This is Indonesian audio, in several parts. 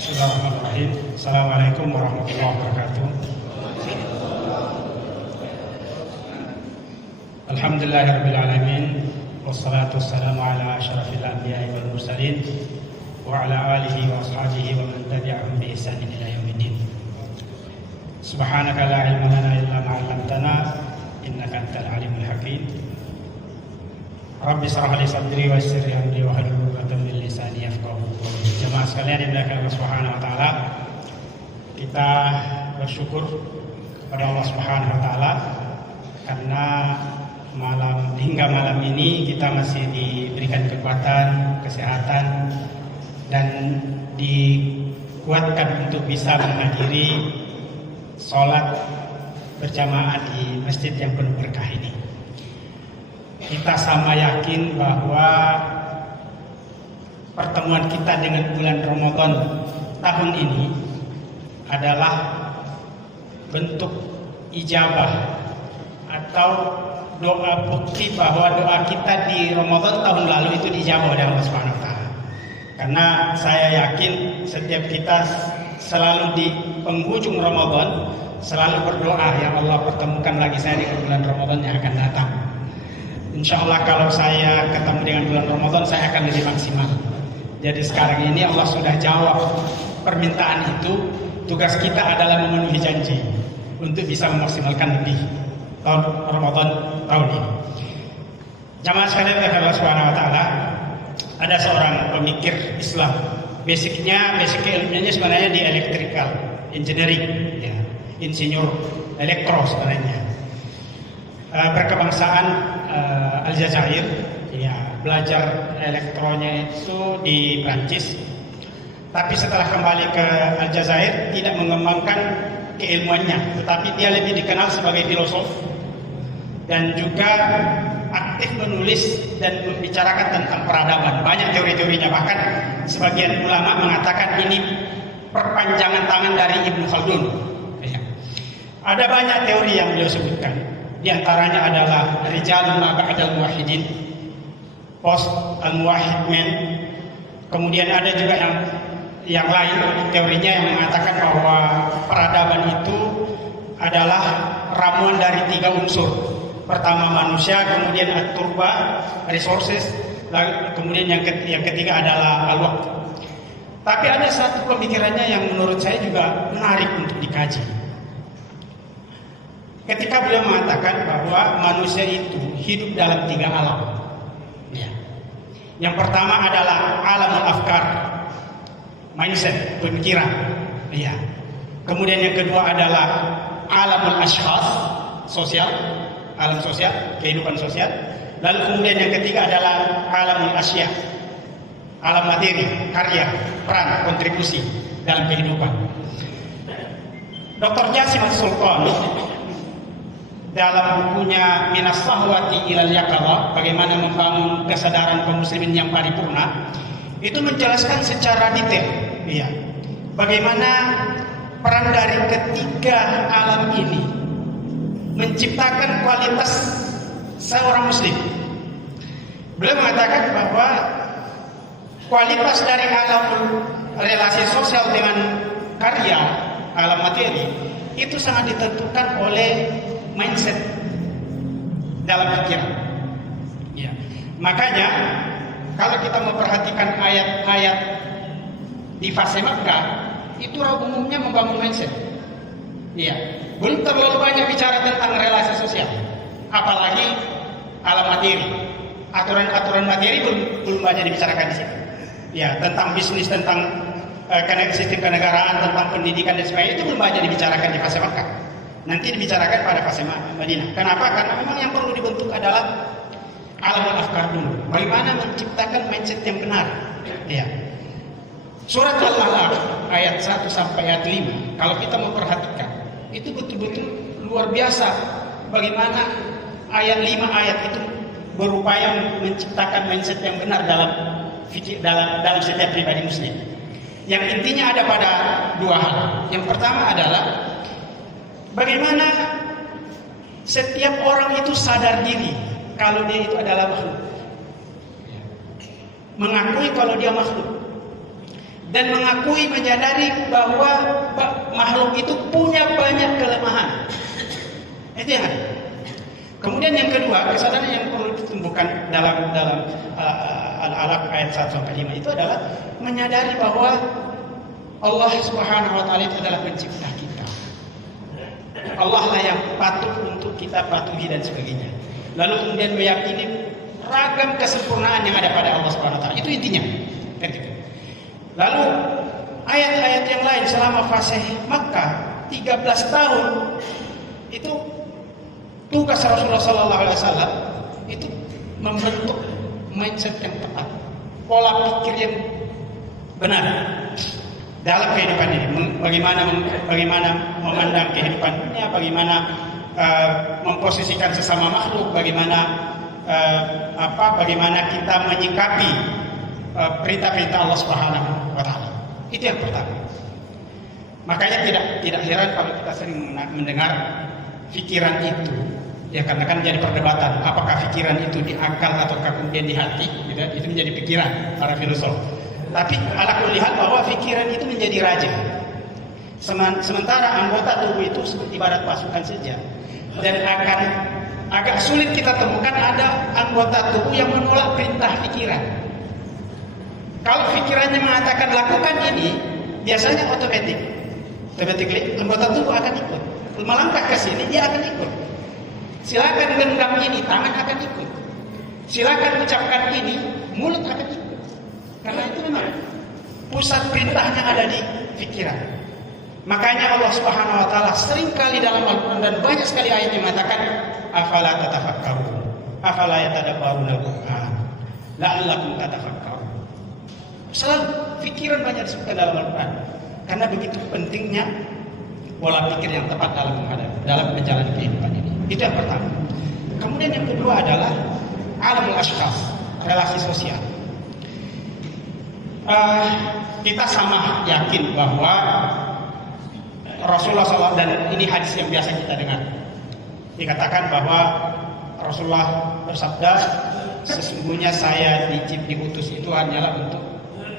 Bismillahirrahmanirrahim. Assalamualaikum warahmatullahi wabarakatuh. Alhamdulillahirabbil alamin wassalatu wassalamu ala asyrafil anbiya'i wal mursalin wa ala alihi wa ashabihi wa man tabi'ahum bi ihsanin ila yaumiddin. Subhanaka la ilma lana illa ma 'allamtana innaka antal alimul hakim. Rabbi shrah li sadri wa yassir li amri wa hlul 'uqdatam min lisani yafqahu qawli. Jemaah sekalian yang dimuliakan Allah Subhanahu wa taala, kita bersyukur kepada Allah Subhanahu wa taala karena hingga malam ini kita masih diberikan kekuatan, kesehatan, dan dikuatkan untuk bisa menghadiri sholat berjamaah di masjid yang penuh berkah ini. Kita sama yakin bahwa pertemuan kita dengan bulan Ramadan tahun ini adalah bentuk ijabah atau doa bukti bahwa doa kita di Ramadan tahun lalu itu dijawab oleh Allah Subhanahu wa taala. Karena saya yakin setiap kita selalu di penghujung Ramadan selalu berdoa, ya Allah pertemukan lagi saya dengan bulan Ramadan yang akan datang. Insya Allah kalau saya ketemu dengan bulan Ramadan saya akan lebih maksimal. Jadi sekarang ini Allah sudah jawab permintaan itu. Tugas kita adalah memenuhi janji untuk bisa memaksimalkan lebih tahun Ramadan tahun ini. Jamaah sekalian oleh Allah Subhanahu wa taala, ada seorang pemikir Islam. Basic ilmunya sebenarnya di electrical engineering, ya, insinyur elektro sebenarnya. Berkebangsaan Aljazair, ya, belajar elektronya itu di Prancis. Tapi setelah kembali ke Aljazair tidak mengembangkan keilmuannya, tetapi dia lebih dikenal sebagai filosof dan juga aktif menulis dan membicarakan tentang peradaban. Banyak teori-teorinya, bahkan sebagian ulama mengatakan ini perpanjangan tangan dari Ibnu Khaldun. Ya. Ada banyak teori yang beliau sebutkan. Di antaranya adalah Rijalun ma ba'dal muwahhidin, post al-muwahhid man. Kemudian ada juga yang lain teorinya yang mengatakan bahwa peradaban itu adalah ramuan dari 3 unsur. Pertama manusia, kemudian at-turba, resources, kemudian yang ketiga adalah al-waqt. Tapi ada satu pemikirannya yang menurut saya juga menarik untuk dikaji. Ketika beliau mengatakan bahwa manusia itu hidup dalam 3 alam. Ya. Yang pertama adalah alamul afkar, mindset, pemikiran. Ya. Kemudian yang kedua adalah alamul ashkhas, sosial, alam sosial, kehidupan sosial. Lalu kemudian yang ketiga adalah alamul asya, alam materi, karya, peran, kontribusi dalam kehidupan. Dr. Jasim As-Sultan dalam bukunya Minas Sahwati ilal Yaqadha, bagaimana membangun kesadaran kaum muslimin yang paripurna, itu menjelaskan secara detail, ya, bagaimana peran dari ketiga alam ini menciptakan kualitas seorang muslim. Beliau mengatakan bahwa kualitas dari alam relasi sosial dengan karya, alam materi, itu sangat ditentukan oleh mindset dalam pikiran. Ya. Makanya kalau kita memperhatikan ayat-ayat di fase Makkah, itu umumnya membangun mindset. Ya. Belum terlalu banyak bicara tentang relasi sosial, apalagi alam materi. Aturan-aturan materi belum banyak dibicarakan di sini. Ya, tentang bisnis, tentang sistem kenegaraan, tentang pendidikan dan sebagainya itu belum banyak dibicarakan di fase Makkah. Nanti dibicarakan pada fase Madinah. Kenapa? Karena memang yang perlu dibentuk adalah alamul afkar dulu. Bagaimana menciptakan mindset yang benar. Ya. Surat Al-Alaq ayat 1 sampai ayat 5, kalau kita memperhatikan, itu betul-betul luar biasa bagaimana ayat 5 ayat itu berupaya menciptakan mindset yang benar dalam setiap pribadi muslim. Yang intinya ada pada 2 hal. Yang pertama adalah bagaimana setiap orang itu sadar diri kalau dia itu adalah makhluk. Mengakui kalau dia makhluk. dan mengakui, menyadari bahwa makhluk itu punya banyak kelemahan. Itu yang ada. Kemudian yang kedua, kesadaran yang perlu ditumbuhkan dalam Al-Alaq ayat 1 sampai 5 itu adalah menyadari bahwa Allah Subhanahu wa taala itu adalah pencipta kita. Allah lah yang patut untuk kita patuhi dan sebagainya. Lalu kemudian meyakini ragam kesempurnaan yang ada pada Allah Subhanahu wa taala. Itu intinya. Lalu ayat-ayat yang lain selama fase Makkah 13 tahun itu tugas Rasulullah sallallahu alaihi wasallam itu membentuk mindset yang tepat, pola pikir yang benar dalam kehidupan ini. Bagaimana memandang kehidupan dunia, bagaimana memposisikan sesama makhluk, bagaimana kita menyikapi perintah-perintah Allah Subhanahu wa taala. Itu yang pertama. Makanya tidak heran kalau kita sering mendengar pikiran itu, ya karena kan jadi perdebatan apakah pikiran itu di akal ataukah kemudian di hati, gitu. Itu menjadi pikiran para filosof. Tapi ala kulli hal bahwa pikiran itu menjadi raja. Sementara anggota tubuh itu seperti ibarat pasukan saja. Dan akan agak sulit kita temukan ada anggota tubuh yang menolak perintah pikiran. Kalau pikirannya mengatakan lakukan ini, biasanya automatically anggota tubuh akan ikut. Melangkah ke sini dia akan ikut. Silakan genggam ini, tangan akan ikut. Silakan ucapkan ini, mulut akan ikut. Karena itu memang pusat perintahnya ada di pikiran. Makanya Allah Subhanahu wa taala sering kali dalam Al-Qur'an dan banyak sekali ayat yang mengatakan afala tatafakkarun, afala yatadabbarun al-Qur'an, la'allakum tatafakkarun. Selalu pikiran banyak disebutkan dalam Al-Qur'an karena begitu pentingnya pola pikir yang tepat dalam menjalani kehidupan ini. Itu yang pertama. Kemudian yang kedua adalah alamul ashkhas, relasi sosial. Kita sama yakin bahwa Rasulullah SAW, dan ini hadis yang biasa kita dengar, dikatakan bahwa Rasulullah bersabda, sesungguhnya saya diutus itu hanyalah untuk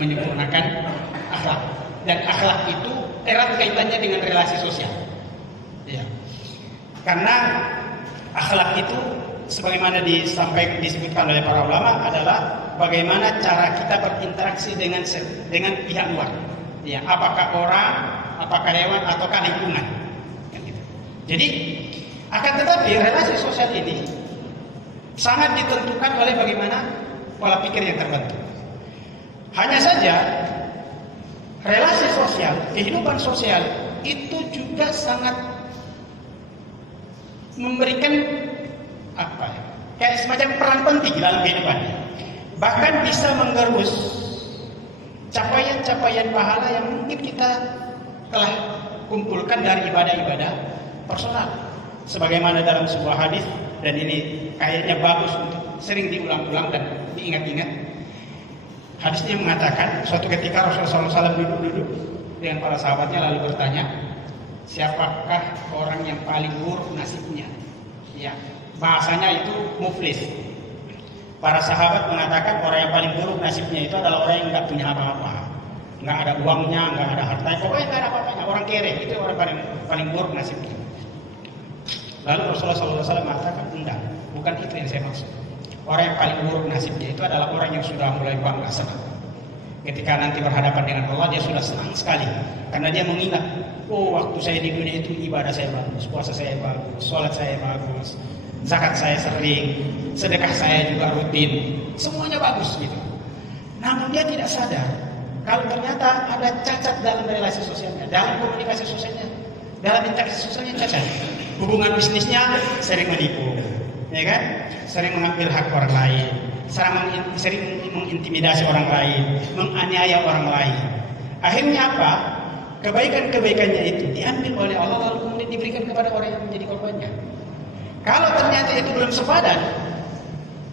menyempurnakan akhlak, dan akhlak itu erat kaitannya dengan relasi sosial. Ya. Karena akhlak itu sebagaimana disebutkan oleh para ulama adalah bagaimana cara kita berinteraksi dengan pihak luar. Ya, apakah orang, apakah hewan, ataukah lingkungan. Jadi akan tetapi relasi sosial ini sangat ditentukan oleh bagaimana pola pikir yang terbentuk. Hanya saja relasi sosial, kehidupan sosial itu juga sangat memberikan kayak semacam peran penting dalam kehidupan. Bahkan bisa menggerus capaian-capaian pahala yang mungkin kita telah kumpulkan dari ibadah-ibadah personal. Sebagaimana dalam sebuah hadis, dan ini kayaknya bagus untuk sering diulang-ulang dan diingat-ingat. Hadisnya mengatakan, suatu ketika Rasulullah SAW duduk-duduk dengan para sahabatnya lalu bertanya, siapakah orang yang paling buruk nasibnya? Ya, bahasanya itu muflis. Para sahabat mengatakan orang yang paling buruk nasibnya itu adalah orang yang nggak punya apa-apa, nggak ada uangnya, nggak ada hartanya, pokoknya nggak ada apa-apanya, orang kere, itu orang paling buruk nasibnya. Lalu Rasulullah SAW mengatakan, enggak, bukan itu yang saya maksud. Orang yang paling buruk nasibnya itu adalah orang yang sudah mulai bangga senang. Ketika nanti berhadapan dengan Allah, dia sudah senang sekali karena dia mengingat, oh waktu saya di dunia itu ibadah saya bagus, puasa saya bagus, sholat saya bagus, zakat saya sering, sedekah saya juga rutin, semuanya bagus gitu. Namun dia tidak sadar kalau ternyata ada cacat dalam relasi sosialnya, dalam komunikasi sosialnya, dalam interaksi sosialnya cacat. Hubungan bisnisnya sering menipu, ya kan? Sering mengambil hak orang lain, sering mengintimidasi orang lain, menganiaya orang lain. Akhirnya apa? Kebaikan-kebaikannya itu diambil oleh Allah lalu kemudian diberikan kepada orang yang menjadi korbannya. Kalau ternyata itu belum sepadan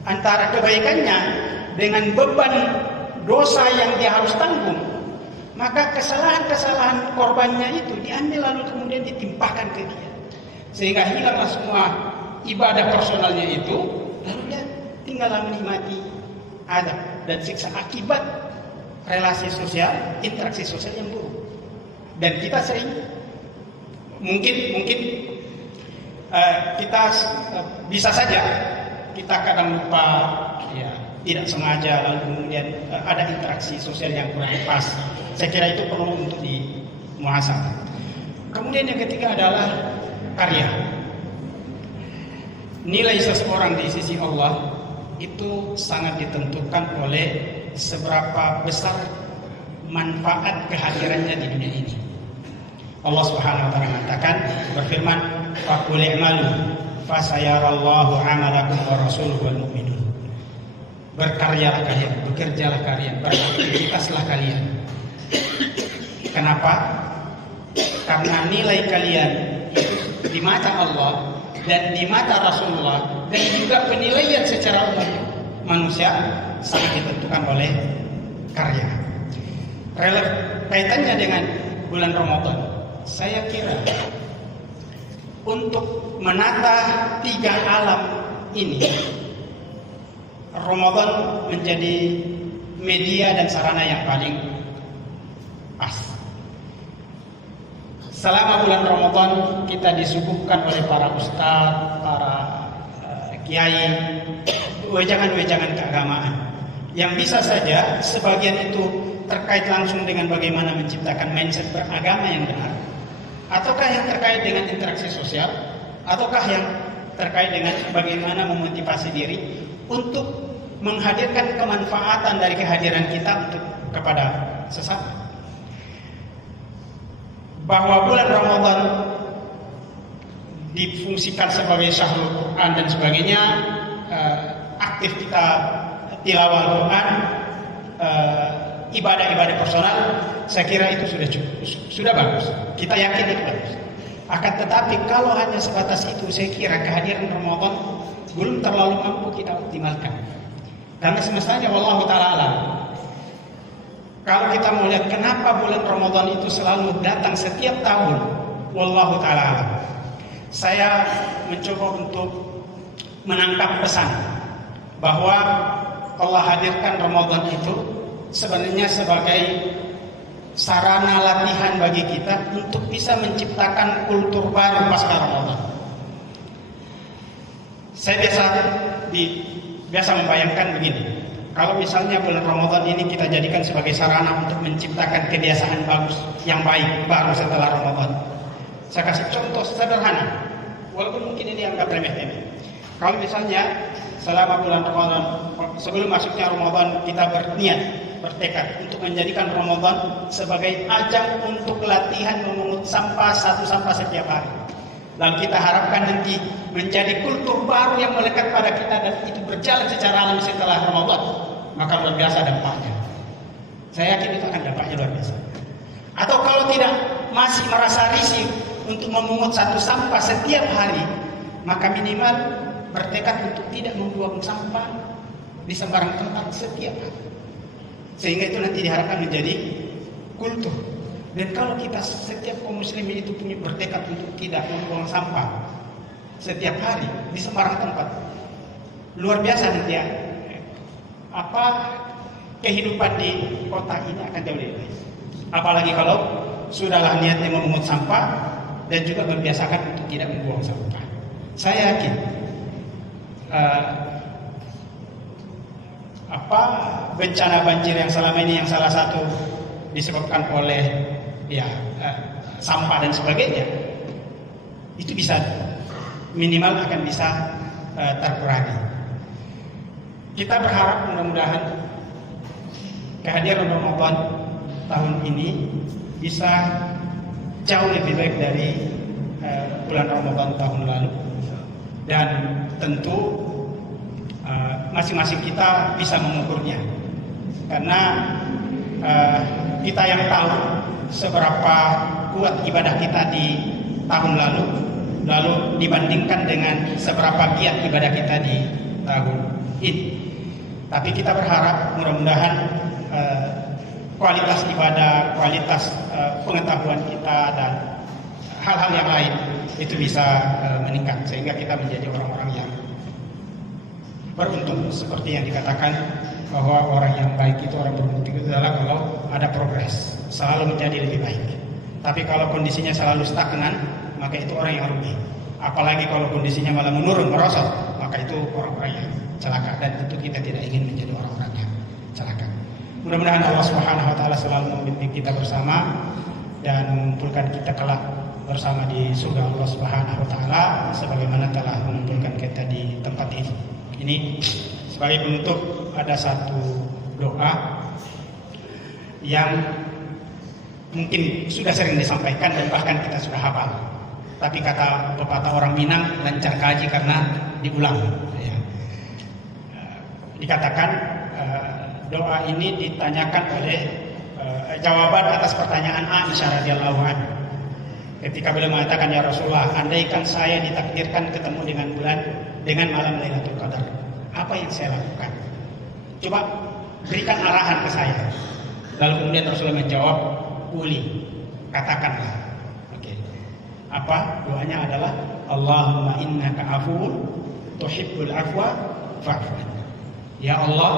antara kebaikannya dengan beban dosa yang dia harus tanggung, maka kesalahan-kesalahan korbannya itu diambil lalu kemudian ditimpakan ke dia, sehingga hilanglah semua ibadah personalnya itu, lalu dia tinggallah menikmati azab dan siksa akibat relasi sosial, interaksi sosial yang buruk. Dan kita sering mungkin kita bisa saja kita kadang lupa, ya, tidak sengaja, lalu kemudian ada interaksi sosial yang kurang pas. Saya kira itu perlu untuk dimuhasabah. Kemudian yang ketiga adalah karya. Nilai seseorang di sisi Allah itu sangat ditentukan oleh seberapa besar manfaat kehadirannya di dunia ini. Allah Subhanahu wa taala mengatakan, berfirman, "Faqul i'malu fasayarallahu 'amalakum wa rasuluhu wal mu'minun." Berkaryalah kalian, bekerjalah kalian, beraktivitaslah kalian. Kenapa? Karena nilai kalian itu di mata Allah dan di mata Rasulullah dan juga penilaian secara umum manusia sangat ditentukan oleh karya. Kaitannya dengan bulan Ramadan, saya kira untuk menata 3 alam ini, Ramadan menjadi media dan sarana yang paling pas. Selama bulan Ramadan kita disuguhkan oleh para ustadz, para kiai, wejangan-wejangan keagamaan yang bisa saja sebagian itu terkait langsung dengan bagaimana menciptakan mindset beragama yang benar, ataukah yang terkait dengan interaksi sosial, ataukah yang terkait dengan bagaimana memotivasi diri untuk menghadirkan kemanfaatan dari kehadiran kita untuk kepada sesama. Bahwa bulan Ramadan difungsikan sebagai syahrul Quran dan sebagainya, aktif kita tilawah Quran, ibadah-ibadah personal, saya kira itu sudah cukup, sudah bagus. Kita yakin itu bagus. Akan tetapi kalau hanya sebatas itu, saya kira kehadiran Ramadan belum terlalu mampu kita optimalkan. Karena semestanya wallahu ta'ala alam, kalau kita mau lihat kenapa bulan Ramadan itu selalu datang setiap tahun, wallahu ta'ala alam, saya mencoba untuk menangkap pesan bahwa Allah hadirkan Ramadan itu sebenarnya sebagai sarana latihan bagi kita untuk bisa menciptakan kultur baru pasca Ramadan. Saya biasa membayangkan begini, kalau misalnya bulan Ramadan ini kita jadikan sebagai sarana untuk menciptakan kebiasaan bagus yang baik baru setelah Ramadan. Saya kasih contoh sederhana, walaupun mungkin ini anggap remeh-temeh. Kalau misalnya selama bulan Ramadan, sebelum masuknya Ramadan, kita bertekad untuk menjadikan Ramadan sebagai ajang untuk latihan memungut sampah 1 sampah setiap hari. Lalu kita harapkan nanti menjadi kultur baru yang melekat pada kita dan itu berjalan secara alami setelah Ramadan, maka luar biasa dampaknya. Saya yakin itu akan dampaknya luar biasa. Atau kalau tidak, masih merasa risih untuk memungut 1 sampah setiap hari, maka minimal bertekad untuk tidak membuang sampah di sembarang tempat setiap hari. Sehingga itu nanti diharapkan menjadi kultur. Dan kalau kita setiap kaum muslimin itu punya bertekad untuk tidak membuang sampah setiap hari di sembarang tempat, luar biasa nanti ya. Kehidupan di kota ini akan jauh lebih baik. Apalagi kalau sudahlah niatnya memungut sampah dan juga membiasakan untuk tidak membuang sampah. Saya yakin bencana banjir yang selama ini yang salah satu disebabkan oleh sampah dan sebagainya, itu bisa minimal akan bisa terkurangi. Kita berharap mudah-mudahan kehadiran Ramadan tahun ini bisa jauh lebih baik dari bulan Ramadan tahun lalu, dan tentu masing-masing kita bisa mengukurnya, karena kita yang tahu seberapa kuat ibadah kita di tahun lalu dibandingkan dengan seberapa giat ibadah kita di tahun ini. Tapi kita berharap mudah-mudahan kualitas ibadah, kualitas pengetahuan kita dan hal-hal yang lain itu bisa meningkat sehingga kita menjadi orang-orang yang beruntung seperti yang dikatakan bahwa orang yang baik itu, orang bermutu itu adalah kalau ada progres, selalu menjadi lebih baik. Tapi kalau kondisinya selalu stagnan, maka itu orang yang rugi. Apalagi kalau kondisinya malah menurun, merosot, maka itu orang-orang yang celaka, dan tentu kita tidak ingin menjadi orang-orang yang celaka. Mudah-mudahan Allah Subhanahu wa taala selalu membimbing kita bersama dan mengumpulkan kita kelak bersama di surga Allah Subhanahu wa taala sebagaimana telah mengumpulkan kita di tempat ini. Sebagai penutup, ada satu doa yang mungkin sudah sering disampaikan dan bahkan kita sudah hafal. Tapi kata pepatah orang Minang, lancar kaji karena diulang. Ya. Dikatakan doa ini ditanyakan oleh jawaban atas pertanyaan Aisyah radhiyallahu anha. Ketika beliau mengatakan, ya Rasulullah, andaikan saya ditakdirkan ketemu dengan bulan dengan malam Lailatul Qadar, apa yang saya lakukan? Coba berikan arahan ke saya. Lalu kemudian Rasulullah menjawab, uli, katakanlah. Oke. Apa doanya adalah Allahumma innaka afuwun tuhibbul afwa fa'fu anni. Ya Allah,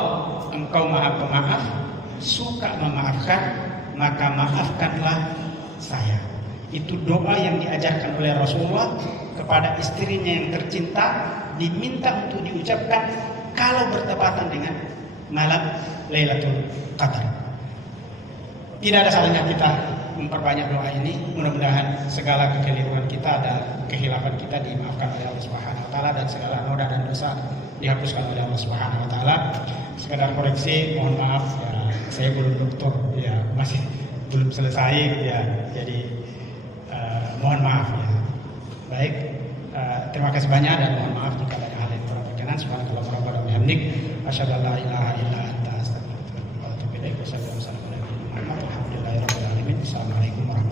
Engkau Maha Pemaaf, suka memaafkan, maka maafkanlah saya. Itu doa yang diajarkan oleh Rasulullah kepada istrinya yang tercinta, diminta untuk diucapkan kalau bertepatan dengan malam Lailatul Qadar. Tidak ada salahnya kita memperbanyak doa ini. Mudah-mudahan segala kekeliruan kita dan kehilafan kita dimaafkan oleh Allah Subhanahu wa taala, dan segala noda dan dosa dihapuskan oleh Allah Subhanahu wa taala. Sekedar koreksi, mohon maaf ya, saya belum doktor ya, masih belum selesai ya. Jadi mohon maaf ya. Baik, terima kasih banyak dan mohon maaf jika ada hal yang kurang berkenan. Subhanallahi wa bihamdik, asyhadu an la ilaha illa anta, astaghfiruka wa atubu ilaik. Wassalamualaikum warahmatullahi wabarakatuh. Assalamualaikum warahmatullahi wabarakatuh.